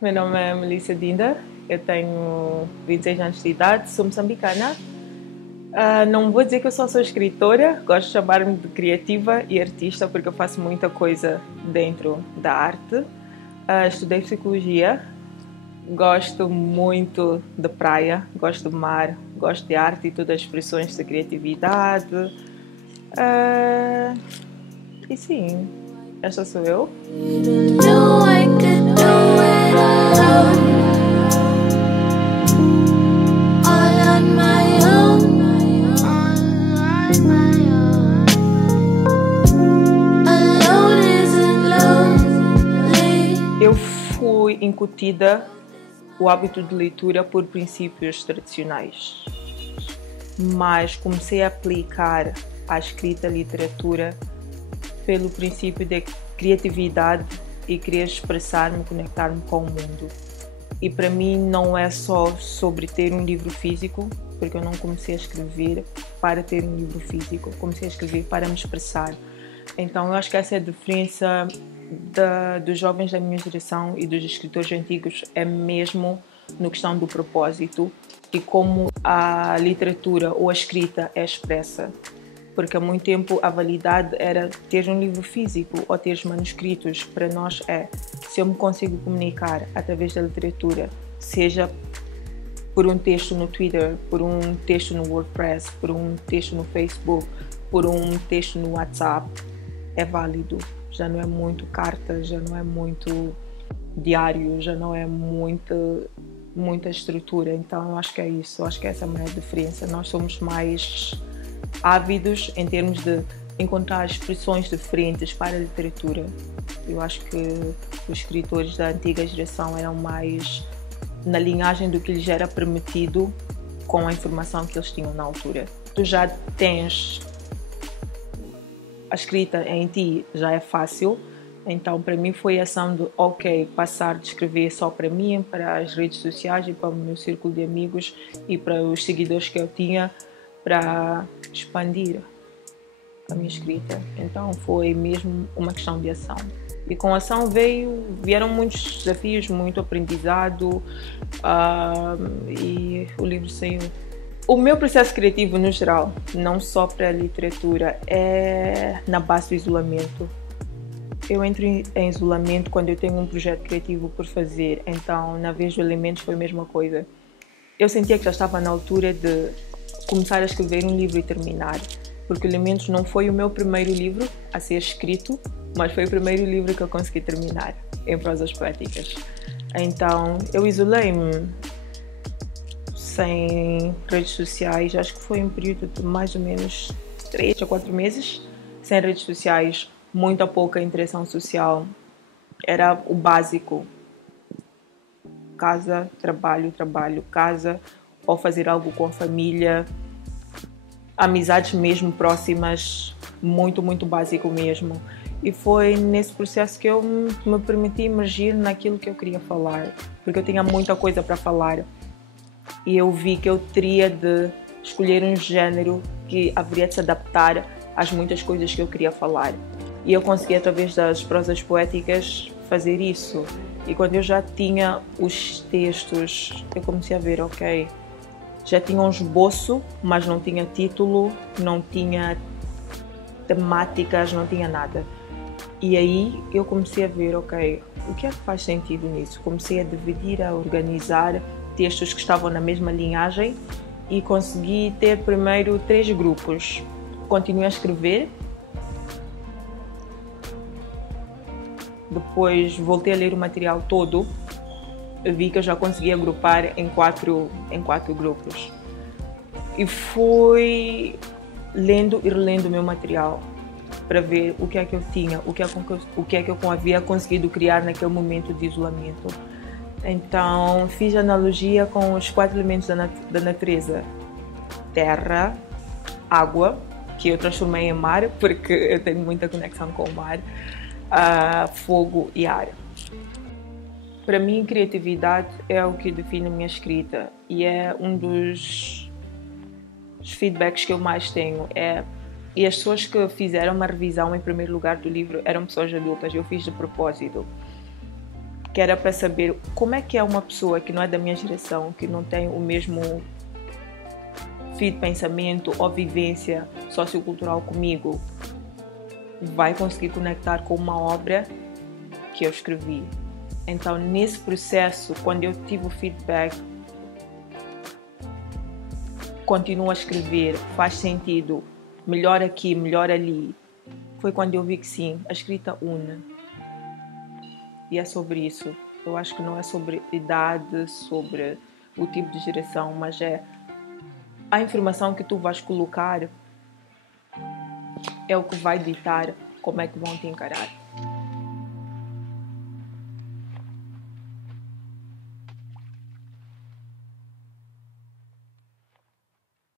Meu nome é Melissa Dinda, eu tenho 26 anos de idade, sou moçambicana. Não vou dizer que eu só sou escritora, gosto de chamar-me de criativa e artista porque eu faço muita coisa dentro da arte. Estudei psicologia, gosto muito de praia, gosto do mar, gosto de arte e todas as expressões de criatividade. E sim, esta sou eu. Eu fui incutida o hábito de leitura por princípios tradicionais, mas comecei a aplicar a escrita, a literatura, pelo princípio de criatividade e querer expressar-me, conectar-me com o mundo. E para mim não é só sobre ter um livro físico, porque eu não comecei a escrever para ter um livro físico, comecei a escrever para me expressar. Então eu acho que essa é a diferença dos jovens da minha geração e dos escritores antigos, é mesmo no questão do propósito e como a literatura ou a escrita é expressa. Porque há muito tempo a validade era ter um livro físico ou ter manuscritos. Para nós se eu me consigo comunicar através da literatura, seja por um texto no Twitter, por um texto no WordPress, por um texto no Facebook, por um texto no WhatsApp, é válido. Já não é muito carta, já não é muito diário, já não é muita estrutura. Então eu acho que é isso, eu acho que essa é a maior diferença. Nós somos mais ávidos em termos de encontrar expressões diferentes para a literatura. Eu acho que os escritores da antiga geração eram mais na linhagem do que lhes era permitido com a informação que eles tinham na altura. Tu já tens a escrita em ti, já é fácil, então para mim foi a ação de passar de escrever só para mim, para as redes sociais e para o meu círculo de amigos e para os seguidores que eu tinha, para expandir a minha escrita. Então foi mesmo uma questão de ação. E com a ação vieram muitos desafios, muito aprendizado, e o livro saiu. O meu processo criativo no geral, não só para a literatura, é na base do isolamento. Eu entro em isolamento quando eu tenho um projeto criativo por fazer, então na vez do Elementos foi a mesma coisa. Eu sentia que já estava na altura de começar a escrever um livro e terminar, porque Elementos não foi o meu primeiro livro a ser escrito, mas foi o primeiro livro que eu consegui terminar em prosas poéticas. Então eu isolei-me sem redes sociais, acho que foi um período de mais ou menos 3 a 4 meses sem redes sociais, muita pouca interação social, era o básico: casa, trabalho, casa, ou fazer algo com a família, amizades mesmo próximas, muito básico mesmo. E foi nesse processo que eu me permiti emergir naquilo que eu queria falar, porque eu tinha muita coisa para falar e eu vi que eu teria de escolher um género que haveria de se adaptar às muitas coisas que eu queria falar. E eu consegui, através das prosas poéticas, fazer isso. E quando eu já tinha os textos, eu comecei a ver, já tinha um esboço, mas não tinha título, não tinha temáticas, não tinha nada. E aí eu comecei a ver, o que é que faz sentido nisso? Comecei a dividir, a organizar textos que estavam na mesma linhagem e consegui ter primeiro 3 grupos. Continuei a escrever, depois voltei a ler o material todo, vi que eu já conseguia agrupar em quatro grupos. E fui lendo e relendo o meu material para ver o que é que eu tinha, o que é que eu havia conseguido criar naquele momento de isolamento. Então fiz analogia com os 4 elementos da natureza: terra, água, que eu transformei em mar porque eu tenho muita conexão com o mar, fogo e ar. Para mim, criatividade é o que define a minha escrita e é um dos feedbacks que eu mais tenho. E as pessoas que fizeram uma revisão em primeiro lugar do livro eram pessoas adultas, eu fiz de propósito. que era para saber como é que é uma pessoa que não é da minha geração, que não tem o mesmo fio de pensamento ou vivência sociocultural comigo, vai conseguir conectar com uma obra que eu escrevi. Então, nesse processo, quando eu tive o feedback, continuo a escrever, faz sentido, melhor aqui, melhor ali, foi quando eu vi que sim, a escrita une. E é sobre isso. Eu acho que não é sobre idade, sobre o tipo de geração, mas é a informação que tu vais colocar é o que vai ditar como é que vão te encarar.